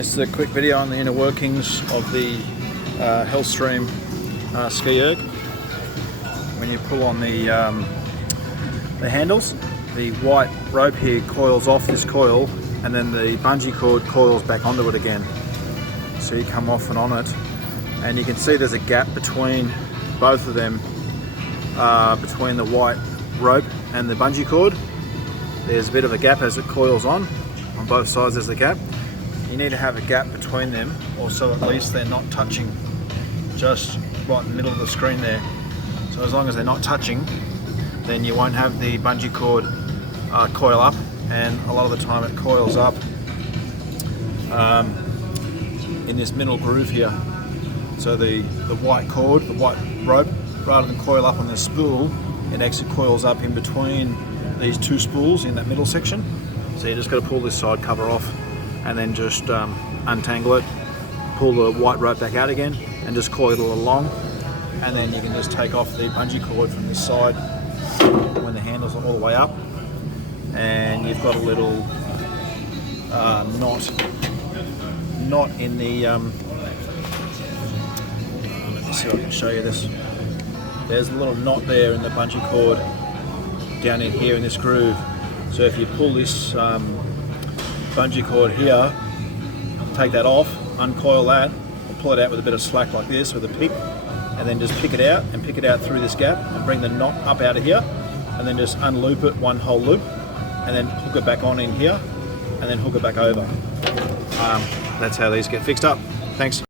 This is a quick video on the inner workings of the Hellstream ski erg. When you pull on the handles, the white rope here coils off this coil, and then the bungee cord coils back onto it again. So you come off and on it, and you can see there's a gap between both of them, between the white rope and the bungee cord. There's a bit of a gap as it coils on both sides. There's a gap. You need to have a gap between them, or so at least they're not touching just right in the middle of the screen there. So as long as they're not touching, then you won't have the bungee cord coil up, and a lot of the time it coils up in this middle groove here. So the white cord, the white rope, rather than coil up on the spool, it actually coils up in between these two spools in that middle section. So you just got to pull this side cover off, and then just untangle it, pull the white rope back out again, and just coil it along. And then you can just take off the bungee cord from this side when the handles are all the way up, and you've got a little knot in the let me see if I can show you this. There's a little knot there in the bungee cord down in here in this groove. So if you pull this bungee cord here, take that off, uncoil that, or pull it out with a bit of slack like this with a pick, and then just pick it out through this gap and bring the knot up out of here, and then just unloop it one whole loop, and then hook it back on in here, and then hook it back over. That's how these get fixed up. Thanks.